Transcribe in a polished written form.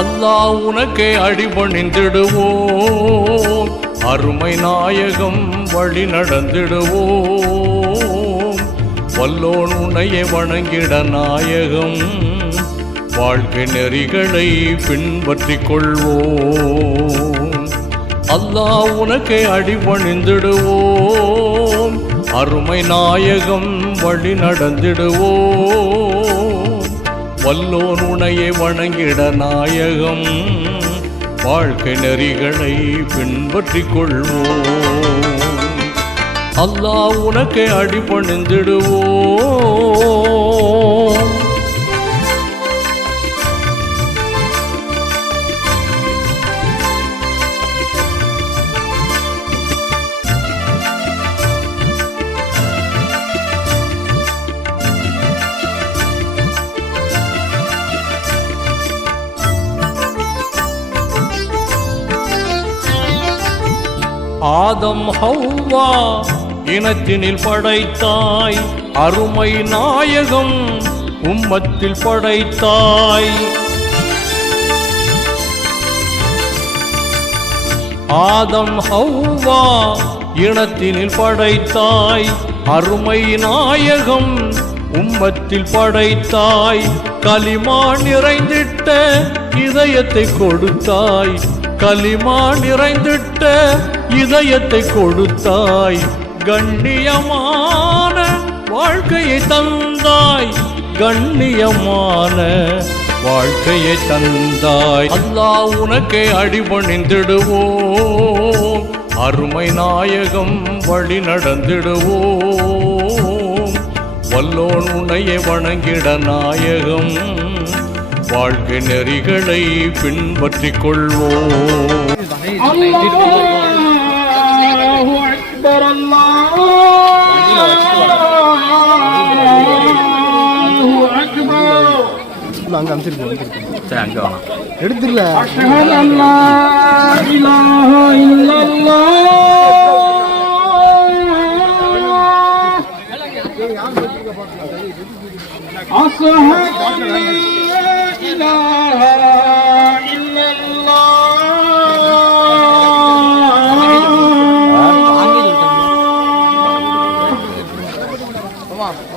அல்லாஹ் உனக்கே அடிபணிந்திடுவோம், அருமை நாயகம் வழி நடந்திடுவோம். வல்லோன் உன்னையே வணங்கிட நாயகம், வாழ்க்கை நெறிகளை பின்பற்றிக் கொள்வோம். அல்லாஹ் உனக்கே அடிபணிந்திடுவோம், அருமை நாயகம் வழி நடந்திடுவோம். வல்லோன் உன்னையே வணங்கிட நாயகம், வாழ்க்கை நெறிகளை பின்பற்றிக் கொள்வோம். அல்லாஹ் உனக்கே அடிபணிந்திடுவோம். ஆதம் ஹவ்வா இனத்தினில் படைத்தாய், அருமை நாயகம் உம்மத்தில் படைத்தாய். ஆதம் ஹவ்வா இனத்தினில் படைத்தாய், அருமை நாயகம் உம்மத்தில் படைத்தாய். கலிமா நிறைந்திட்ட இதயத்தை கொடுத்தாய், கலிமா நிறைந்திட்ட இதயத்தை கொடுத்தாய். கண்ணியமான வாழ்க்கையை தந்தாய், கண்ணியமான வாழ்க்கையை தந்தாய். அல்லாஹ் உனக்கே அடிபணிந்திடுவோம், அருமை நாயகம் வழி நடந்திடுவோம். வல்லோன் உன்னையே வணங்கிட நாயகம், வாழ்க்கை நெறிகளை பின்பற்றிக் கொள்வோம். அல்லாஹு அக்பர், அல்லாஹு அக்பர். அங்க அங்க எடுத்துல அஷ்ஹது அல்லா இலாஹ இல்லல்லாஹ் அஷ்ஹது